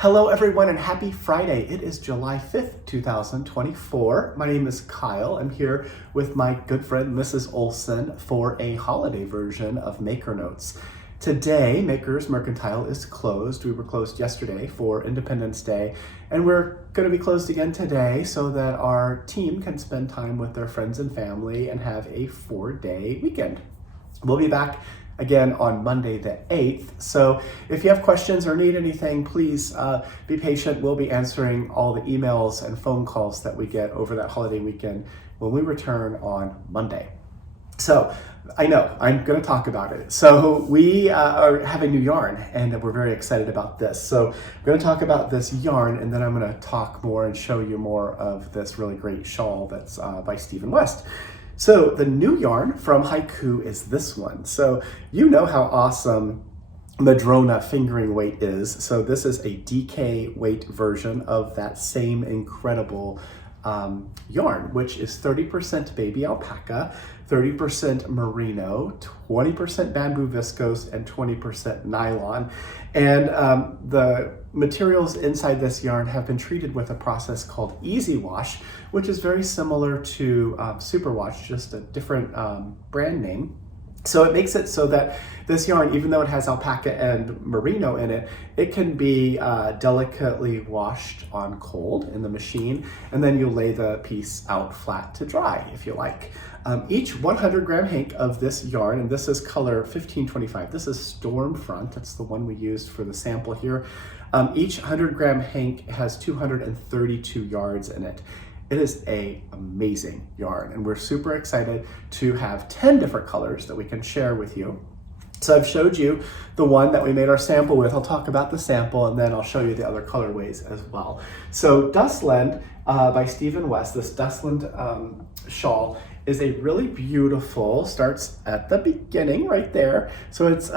Hello everyone and happy Friday. It is July 5th, 2024. My name is Kyle. I'm here with my good friend Mrs. Olson for a holiday version of Maker Notes. Today, Maker's Mercantile is closed. We were closed yesterday for Independence Day, and we're going to be closed again today so that our team can spend time with their friends and family and have a 4-day weekend. We'll be back again on Monday the 8th. So if you have questions or need anything, please be patient. We'll be answering all the emails and phone calls that we get over that holiday weekend when we return on Monday. So I know I'm going to talk about it. So we are having new yarn and we're very excited about this. So we're going to talk about this yarn and then I'm going to talk more and show you more of this really great shawl that's by Stephen West. So the new yarn from Haiku is this one. So you know how awesome Madrona fingering weight is. So this is a DK weight version of that same incredible yarn, which is 30% baby alpaca, 30% merino, 20% bamboo viscose, and 20% nylon. And the materials inside this yarn have been treated with a process called Easy Wash, which is very similar to Superwash, just a different brand name. So it makes it so that this yarn, even though it has alpaca and merino in it, it can be delicately washed on cold in the machine, and then you lay the piece out flat to dry if you like. Each 100 gram hank of this yarn, and this is color 1525, this is Stormfront, that's the one we used for the sample here. Each 100 gram hank has 232 yards in it. It is an amazing yarn, and we're super excited to have 10 different colors that we can share with you. So I've showed you the one that we made our sample with. I'll talk about the sample and then I'll show you the other colorways as well. So Dustland by Stephen West, this Dustland shawl is a really beautiful, starts at the beginning right there. So it's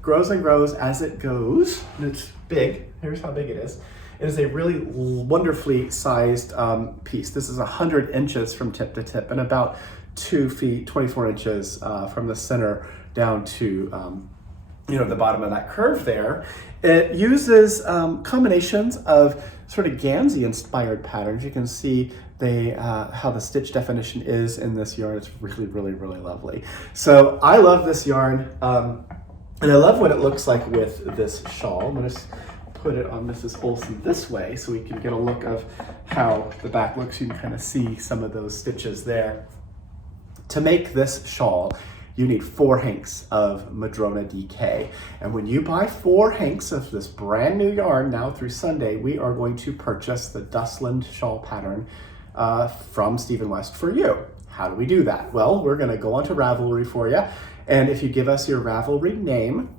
grows and grows as it goes, and it's big. Here's how big it is. It is a really wonderfully sized piece. This is 100 inches from tip to tip and about 2 feet, 24 inches from the center down to the bottom of that curve there. It uses combinations of sort of Gansey inspired patterns. You can see how the stitch definition is in this yarn. It's really, really, really lovely. So I love this yarn and I love what it looks like with this shawl. I'm gonna put it on Mrs. Olson this way so we can get a look of how the back looks. You can kind of see some of those stitches there. To make this shawl, you need 4 hanks of Madrona DK. And when you buy 4 hanks of this brand new yarn now through Sunday, we are going to purchase the Dustland shawl pattern from Stephen West for you. How do we do that? Well, we're gonna go onto Ravelry for you. And if you give us your Ravelry name,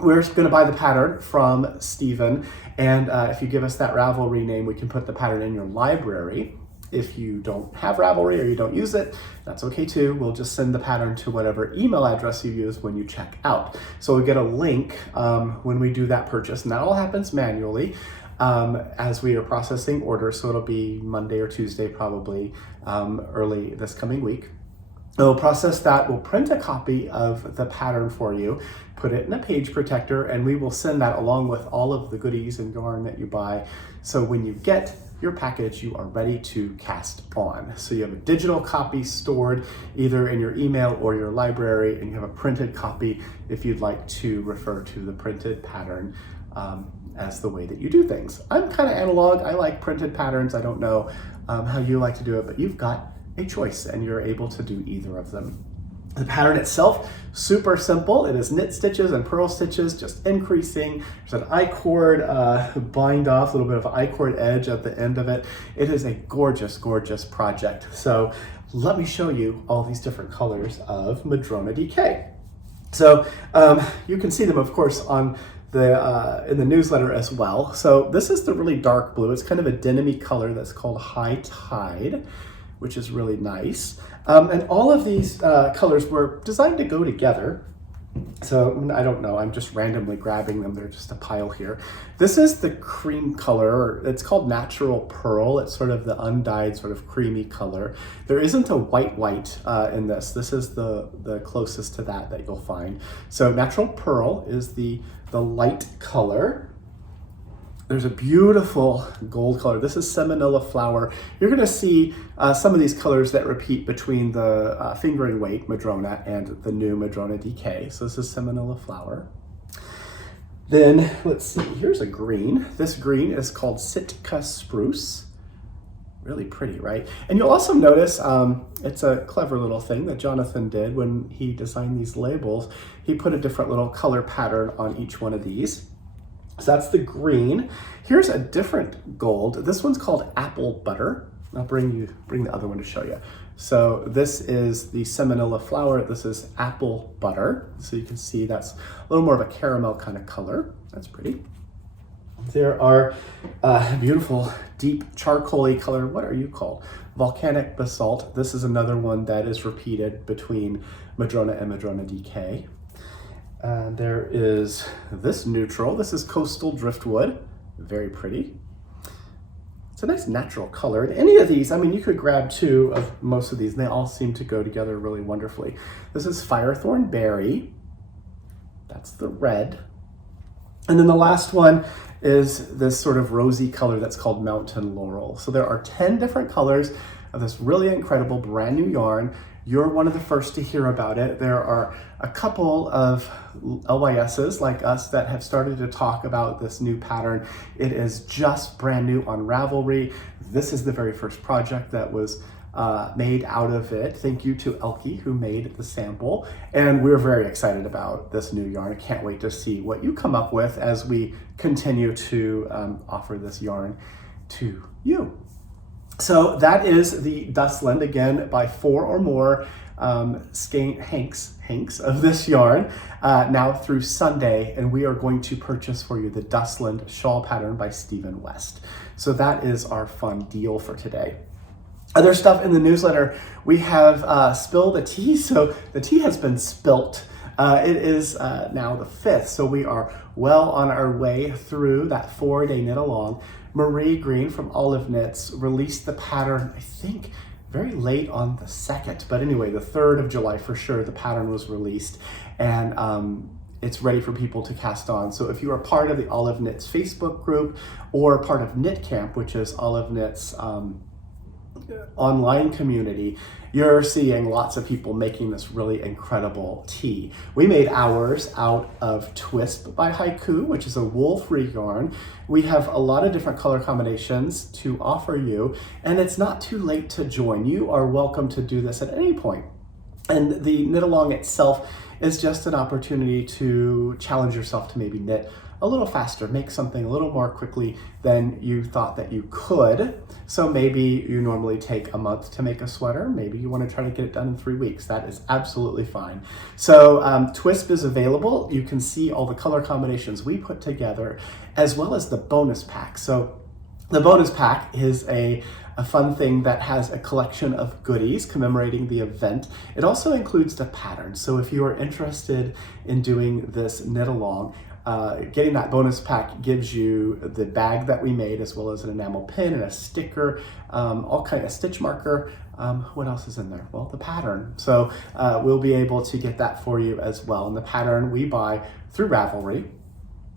we're going to buy the pattern from Stephen, and if you give us that Ravelry name, we can put the pattern in your library. If you don't have Ravelry or you don't use it, that's okay too. We'll just send the pattern to whatever email address you use when you check out. So we get a link when we do that purchase, and that all happens manually as we are processing orders, so it'll be Monday or Tuesday probably early this coming week. We'll process that, we'll print a copy of the pattern for you, put it in a page protector, and we will send that along with all of the goodies and yarn that you buy. So when you get your package, you are ready to cast on. So you have a digital copy stored either in your email or your library, and you have a printed copy if you'd like to refer to the printed pattern as the way that you do things. I'm kind of analog, I like printed patterns. I don't know how you like to do it, but you've got a choice and you're able to do either of them. The pattern itself, super simple. It is knit stitches and purl stitches, just increasing. There's an I-cord bind off, a little bit of I-cord edge at the end of it. It is a gorgeous, gorgeous project. So let me show you all these different colors of Madrona DK. So you can see them, of course, on in the newsletter as well. So this is the really dark blue. It's kind of a denim-y color that's called High Tide, which is really nice. And all of these colors were designed to go together. So I don't know, I'm just randomly grabbing them. They're just a pile here. This is the cream color. It's called Natural Pearl. It's sort of the undyed sort of creamy color. There isn't a white in this. This is the closest to that you'll find. So Natural Pearl is the light color. There's a beautiful gold color. This is Seminole Flower. You're going to see some of these colors that repeat between the fingering weight Madrona and the new Madrona DK. So this is Seminole Flower. Then let's see, here's a green. This green is called Sitka Spruce. Really pretty, right? And you'll also notice it's a clever little thing that Jonathan did when he designed these labels. He put a different little color pattern on each one of these. So that's the green. Here's a different gold. This one's called Apple Butter. I'll bring the other one to show you. So this is the Seminole Flower. This is Apple Butter. So you can see that's a little more of a caramel kind of color. That's pretty. There are beautiful, deep charcoaly color. What are you called? Volcanic Basalt. This is another one that is repeated between Madrona and Madrona DK. There is this neutral. This is Coastal Driftwood. Very pretty. It's a nice natural color. And any of these, I mean, you could grab two of most of these, and they all seem to go together really wonderfully. This is Firethorn Berry. That's the red. And then the last one is this sort of rosy color that's called Mountain Laurel. So there are 10 different colors of this really incredible brand new yarn. You're one of the first to hear about it. There are a couple of LYSs like us that have started to talk about this new pattern. It is just brand new on Ravelry. This is the very first project that was made out of it. Thank you to Elke who made the sample. And we're very excited about this new yarn. I can't wait to see what you come up with as we continue to offer this yarn to you. So that is the Dustland, again, by 4 or more hanks of this yarn now through Sunday, and we are going to purchase for you the Dustland shawl pattern by Stephen West. So that is our fun deal for today. Other stuff in the newsletter, we have spilled the tea. So the tea has been spilt. It is now the 5th, so we are well on our way through that 4-day knit along. Marie Green from Olive Knits released the pattern, I think, very late on the 2nd. But anyway, the 3rd of July for sure, the pattern was released. And it's ready for people to cast on. So if you are part of the Olive Knits Facebook group or part of Knit Camp, which is Olive Knits online community, you're seeing lots of people making this really incredible tea. We made ours out of Twisp by Haiku, which is a wool-free yarn. We have a lot of different color combinations to offer you, and it's not too late to join. You are welcome to do this at any point. And the knit along itself is just an opportunity to challenge yourself to maybe knit a little faster, make something a little more quickly than you thought that you could. So maybe you normally take a month to make a sweater. Maybe you want to try to get it done in 3 weeks. That is absolutely fine. So Twisp is available. You can see all the color combinations we put together, as well as the bonus pack. So the bonus pack is a fun thing that has a collection of goodies commemorating the event. It also includes the pattern. So if you are interested in doing this knit along, getting that bonus pack gives you the bag that we made, as well as an enamel pin and a sticker, all kind of stitch marker. What else is in there? Well, the pattern. So we'll be able to get that for you as well. And the pattern we buy through Ravelry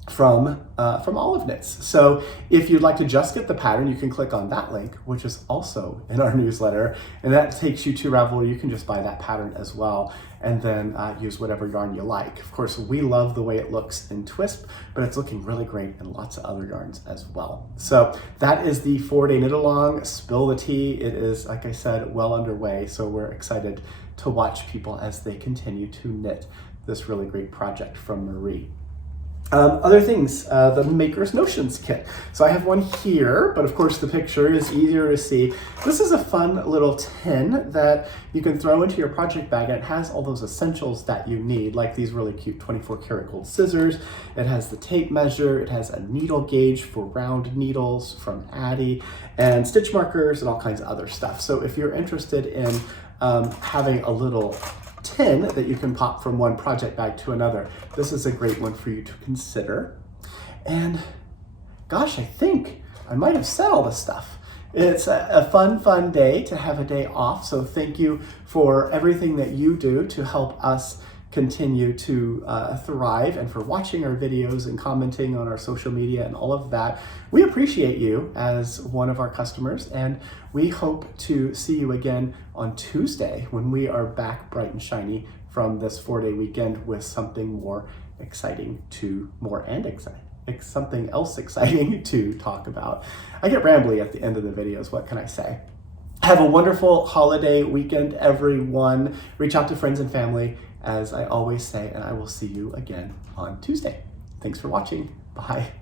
from Olive Knits. So if you'd like to just get the pattern, you can click on that link, which is also in our newsletter, and that takes you to Ravelry. You can just buy that pattern as well, and then use whatever yarn you like. Of course, we love the way it looks in Twisp, but it's looking really great in lots of other yarns as well. So that is the 4-day knit along, Spill the Tea. It is, like I said, well underway, so we're excited to watch people as they continue to knit this really great project from Marie. Other things, the Maker's Notions kit. So I have one here, but of course the picture is easier to see. This is a fun little tin that you can throw into your project bag, and it has all those essentials that you need, like these really cute 24 karat gold scissors. It has the tape measure, it has a needle gauge for round needles from Addi, and stitch markers and all kinds of other stuff. So if you're interested in having a little tin that you can pop from one project bag to another, this is a great one for you to consider. And gosh, I think I might have said all this stuff. It's a fun day to have a day off. So thank you for everything that you do to help us continue to thrive and for watching our videos and commenting on our social media and all of that. We appreciate you as one of our customers, and we hope to see you again on Tuesday when we are back bright and shiny from this 4-day weekend with something more exciting something else exciting to talk about. I get rambly at the end of the videos, what can I say? Have a wonderful holiday weekend, everyone. Reach out to friends and family, as I always say, and I will see you again on Tuesday. Thanks for watching. Bye.